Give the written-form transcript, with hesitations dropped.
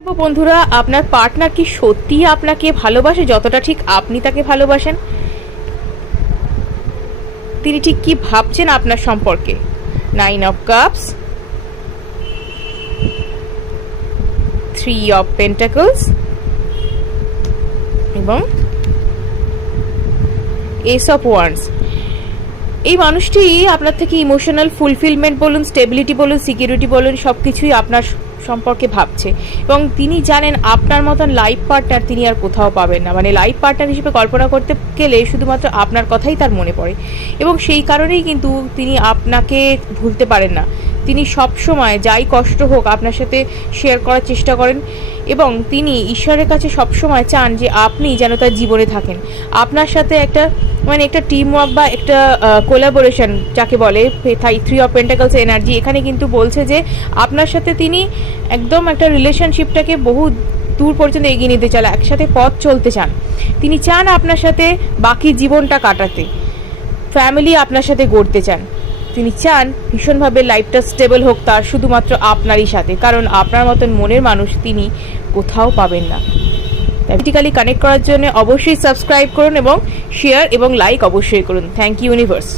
বন্ধুরা, আপনার পার্টনার কি সত্যিই আপনাকে ভালোবাসে যতটা ঠিক আপনি তাকে ভালোবাসেন? তিনি ঠিক কি ভাবছেন আপনার সম্পর্কে? 9 অফ কাপস, 3 অফ পেন্টাকলস এবং এস অফ ওয়ান্ডস। এই মানুষটি আপনার থেকে ইমোশনাল ফুলফিলমেন্ট বলুন, স্টেবিলিটি বলুন, সিকিউরিটি বলুন, সব কিছুই আপনার সম্পর্কে ভাবছে এবং তিনি জানেন আপনার মতন লাইফ পার্টনার তিনি আর কোথাও পাবেন না। মানে লাইফ পার্টনার হিসেবে কল্পনা করতে গেলে শুধুমাত্র আপনার কথাই তার মনে পড়ে এবং সেই কারণেই কিন্তু তিনি আপনাকে ভুলতে পারেন না। তিনি সব সময় যাই কষ্ট হোক আপনার সাথে শেয়ার করার চেষ্টা করেন এবং তিনি ঈশ্বরের কাছে সবসময় চান যে আপনি যেন তার জীবনে থাকেন। আপনার সাথে একটা একটা টিম ওয়ার্ক বা একটা কোলাবোরেশন যাকে বলে 3 অফ পেন্টাকলস এনার্জি, এখানে কিন্তু বলছে যে আপনার সাথে তিনি একদম একটা রিলেশনশিপটাকে বহু দূর পর্যন্ত এগিয়ে নিতে চান, একসাথে পথ চলতে চান। তিনি চান আপনার সাথে বাকি জীবনটা কাটাতে, ফ্যামিলি আপনার সাথে গড়তে চান। তিনি চান ভীষণভাবে লাইফটা স্টেবল হোক তার শুধুমাত্র আপনারই সাথে, কারণ আপনার মতন মনের মানুষ তিনি কোথাও পাবেন না। প্র্যাকটিক্যালি কানেক্ট করার জন্য অবশ্যই সাবস্ক্রাইব করুন এবং শেয়ার এবং লাইক অবশ্যই করুন। Thank you universe.